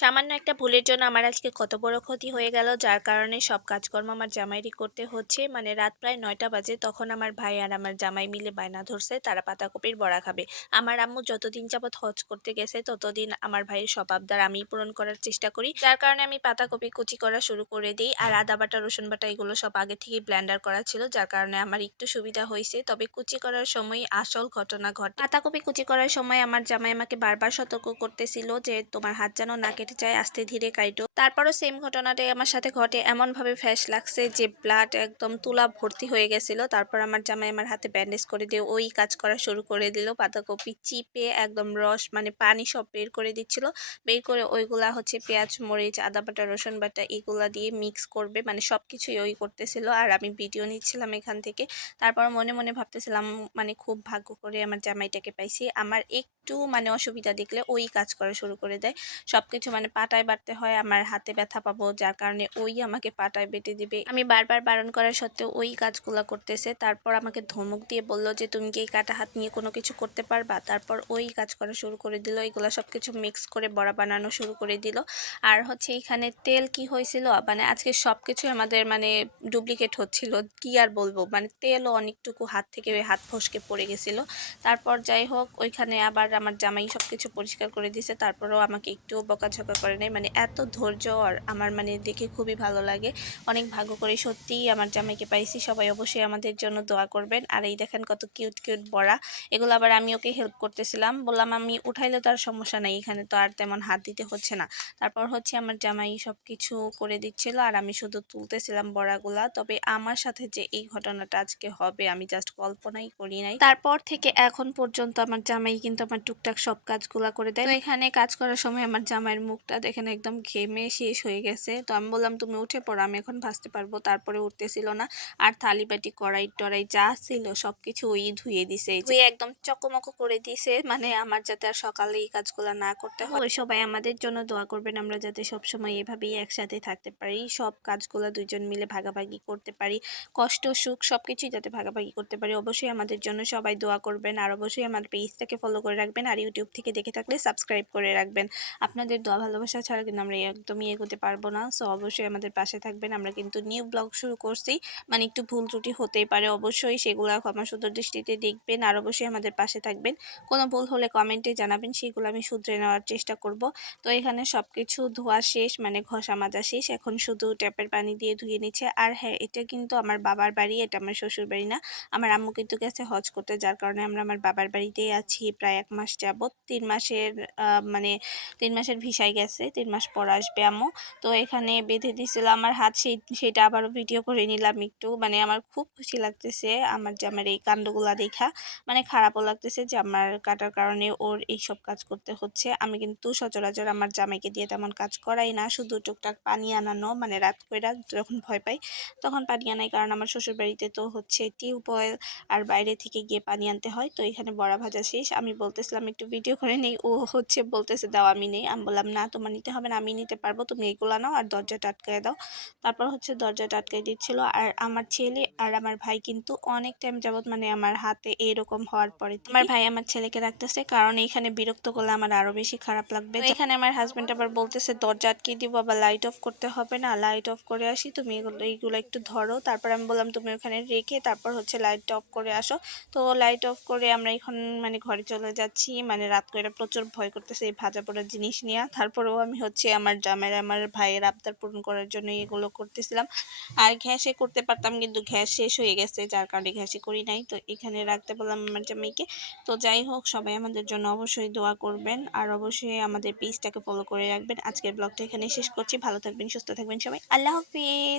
সামান্য একটা ভুলের জন্য আমার আজকে কত বড় ক্ষতি হয়ে গেল, যার কারণে সব কাজকর্ম আমার জামাইরই করতে হচ্ছে। মানে রাত প্রায় ৯টা বাজে, তখন আমার ভাই আর আমার জামাই মিলে বায়না ধরছে তারা পাতাকপির বড়া খাবে। আমার আম্মু যতদিন যাবৎ হজ করতে গেছে ততদিন আমার ভাইয়ের সব আবদার আমিই পূরণ করার চেষ্টা করি, যার কারণে আমি পাতাকপি কুচি করা শুরু করে দিই। আর আদা বাটা রসুন বাটা এগুলো সব আগে থেকে ব্লেন্ডার করা ছিল, যার কারণে আমার একটু সুবিধা হয়েছে। তবে কুচি করার সময় আসল ঘটনা ঘটে। পাতাকপি কুচি করার সময় আমার জামাই আমাকে বারবার সতর্ক করতেছিল যে তোমার হাত যেন না কেটে যায়, আস্তে ধীরে কাইটো। তারপরও সেম ঘটনাটাই আমার সাথে ঘটে। এমন ভাবে ফ্যাশ লাগছে যে ব্লাড একদম তুলা ভর্তি হয়ে গেছিল। তারপর আমার জামাই আমার হাতে ব্যান্ডেজ করে দিয়ে ওই কাজ করা শুরু করে দিল। পাতাকপি চিপে একদম রস মানে পানি সব বের করে দিচ্ছিল। বের করে ওইগুলা হচ্ছে পেঁয়াজ মরিচ আদা বাটা রসুন বাটা এগুলা দিয়ে মিক্স করবে, মানে সবকিছুই ওই করতেছিল আর আমি ভিডিও নিচ্ছিলাম এখান থেকে। তারপর মনে মনে ভাবতেছিলাম মানে খুব ভাগ্য করে আমার জামাইটাকে পাইছি। আমার একটু মানে অসুবিধা দেখলে ওই কাজ করা শুরু করে দেয়। সবকিছু মানে পাটায় বাটতে হয়, আমার হাতে ব্যথা পাবো, যার কারণে ওই আমাকে পাটায় বেটে দিবে। আমি বারবার বারণ করা সত্ত্বেও ওই কাজগুলো করতেছে। তারপর আমাকে ধমক দিয়ে বলল যে তুমি কি এই কাটা হাত নিয়ে কোনো কিছু করতে পারবা। তারপর ওই কাজ করা শুরু করে দিল, এগুলো সবকিছু মিক্স করে বড়া বানানো শুরু করে দিল। আর হচ্ছে এখানে তেল কি হয়েছিল, মানে আজকে সবকিছু আমাদের মানে ডুপ্লিকেট হচ্ছিল, কি আর বলবো, মানে তেলও অনেকটুকু হাত থেকে হাত ফসকে পড়ে গেছিল। তারপর যাই হোক ওইখানে আবার আমার জামাই সবকিছু পরিষ্কার করে দিছে, তারপরেও আমাকে একটু বকাঝকা করে নাই। মানে এত ধৈর্য আর আমার মানে দেখে খুবই ভালো লাগে। অনেক ভাগ্য করে সত্যিই আমার জামাইকে পাইছি। সবাই অবশ্যই আমাদের জন্য দোয়া করবেন। আর এই দেখেন কত কিউট কিউট বড়া, এগুলো আবার আমি ওকে হেল্প করতেছিলাম, বললাম আমি উঠাইলে তো আর সমস্যা নাই, এখানে তো আর তেমন হাত দিতে হচ্ছে না। তারপর হচ্ছে আমার জামাই সবকিছু করে দিচ্ছিল আর আমি শুধু তুলতেছিলাম বড়াগুলা। তবে আমার সাথে যে এই ঘটনাটা আজকে হবে আমি জাস্ট কল্পনাই করি নাই। তারপর থেকে এখন পর্যন্ত আমার জামাই কিন্তু আমার টুকটাক সব কাজগুলা করে দেয়। তো এখানে কাজ করার সময় আমার জামাইয়ের মুখটা দেখেন একদম ঘেমে শেষ হয়ে গেছে। তো আমি বললাম তুমি উঠে পড়ো, আমি এখন ভাজতে পারবো। তারপরে উঠতেছিল না। আর থালি বাটি কড়াই টড়াই যা ছিল সবকিছু ওই ধুয়ে দিছে, ধুয়ে একদম চকমকো করে দিছে, মানে আমার যাতে আর সকালে এই কাজগুলো না করতে হয়। ওই সবাই আমাদের জন্য দোয়া করবেন, আমরা যাতে সবসময় এভাবেই একসাথে থাকতে পারি, সব কাজগুলো দুইজন মিলে ভাগাভাগি করতে পারি, কষ্ট সুখ সবকিছুই যাতে ভাগাভাগি করতে পারি। অবশ্যই আমাদের জন্য সবাই দোয়া করবেন আর অবশ্যই আমার পেজটাকে ফলো করে রাখবেন আর ইউটিউব থেকে দেখে থাকলে সাবস্ক্রাইব করে রাখবেন। আপনাদের দোয়া ভালোবাসা ছাড়া কিন্তু আমরা একদমই এগোতে পারবো না। সো অবশ্যই আমাদের পাশে থাকবেন। আমরা কিন্তু নিউ ব্লগ শুরু করছি, মানে একটু ভুল ত্রুটি হতেই পারে, অবশ্যই সেগুলো ক্ষমা সুন্দর দৃষ্টিতে দেখবেন আর অবশ্যই আমাদের পাশে থাকবেন। কোনো ভুল হলে কমেন্টে জানাবেন, সেগুলো আমি শুধরে নেওয়ার চেষ্টা করব। তো এখানে সবকিছু ধোয়া শেষ, মানে ঘষা মাজা শেষ, এখন শুধু ট্যাপের পানি দিয়ে ধুয়ে নিচ্ছে। আর হ্যাঁ, এটা কিন্তু আমার বাবার বাড়ি, এটা আমার শ্বশুর বাড়ি না। আমার আম্মু কিন্তু গেছে হজ করতে, যার কারণে আমরা আমার বাবার বাড়িতেই আছি প্রায় 1 মাস যাবত। 3 মাসের মানে 3 মাসের ভিসায় গেছে, 3 মাস পর আসবে আম্মু। তো এখানে বেঁধে দিছিল আমার হাত, সেটা আবারও ভিডিও করে নিলাম একটু। মানে আমার খুব খুশি লাগতেছে আমার জামার এই কাণ্ডগুলা দেখা, মানে খারাপও লাগতেছে যে আমার কাটার কারণে ওর এইসব কাজ করতে হচ্ছে। আমি কিন্তু সচরাচর আমার জামাইকে দিয়ে তেমন কাজ করাই না, শুধু টুকটাক পানি আনানো, মানে রাত কইরা যখন ভয় পাই তখন পানি আনাই, কারণ আমার শ্বশুর বাড়িতে তো হচ্ছে টিউবওয়েল আর বাইরে থেকে গিয়ে পানি আনতে হয়। তো এখানে বড়া ভাজা শেষ, আমি বলতেছিলাম একটু ভিডিও করে নেই, ও হচ্ছে বলতেছে দাও আমি নেই। আমি বললাম না তোমার নিতে হবে না, আমি নিতে পারবো, তুমি এগুলো নাও আর দরজাটা আটকায় দাও। তারপর হচ্ছে দরজাটা আটকায় দিচ্ছিল। আর আমার ছেলে আর আমার ভাই কিন্তু অনেক টাইম যাবত, মানে আমার হাতে এরকম হওয়ার পরে আমার ভাই আমার ছেলেকে রাখতেছে, কারণ এখানে বিরক্ত করলে আমার আরো বেশি খারাপ লাগবে। তো এখানে আমার হাজবেন্ড আবার বলতেছে দরজা আটকে দিব, আবার লাইট অফ করতে হবে না, লাইট অফ করে আসি, তুমি এইগুলো একটু ধরো। তারপর আমি বললাম তুমি ওখানে রেখে তারপর হচ্ছে লাইটটা অফ করে আসো। তো লাইট অফ করে আমরা এখন মানে ঘরে চলে যাচ্ছি, মানে রাত করে প্রচুর ভয় করতেছে এই ভাজা পোড়া জিনিস নিয়ে। তারপরেও আমি হচ্ছে আমার জামাইয়ের আমার ভাইয়ের আবদার পূরণ করার জন্য এগুলো করতেছিলাম। আর ঘ্যাসে করতে পারতাম কিন্তু গ্যাস শেষ হয়ে গেছে, যার কারণে ঘ্যাসে করি নাই। তো এখানে রাখতে বললাম আমার জামাইকে। তো যাই হোক, সবাই আমাদের জন্য অবশ্যই দোয়া করবেন আর অবশ্যই আমাদের পেজটাকে ফলো করে রাখবেন। আজকের ব্লগটা এখানে শেষ করছি, ভালো থাকবেন সুস্থ থাকবেন সবাই, আল্লাহ হাফিজ।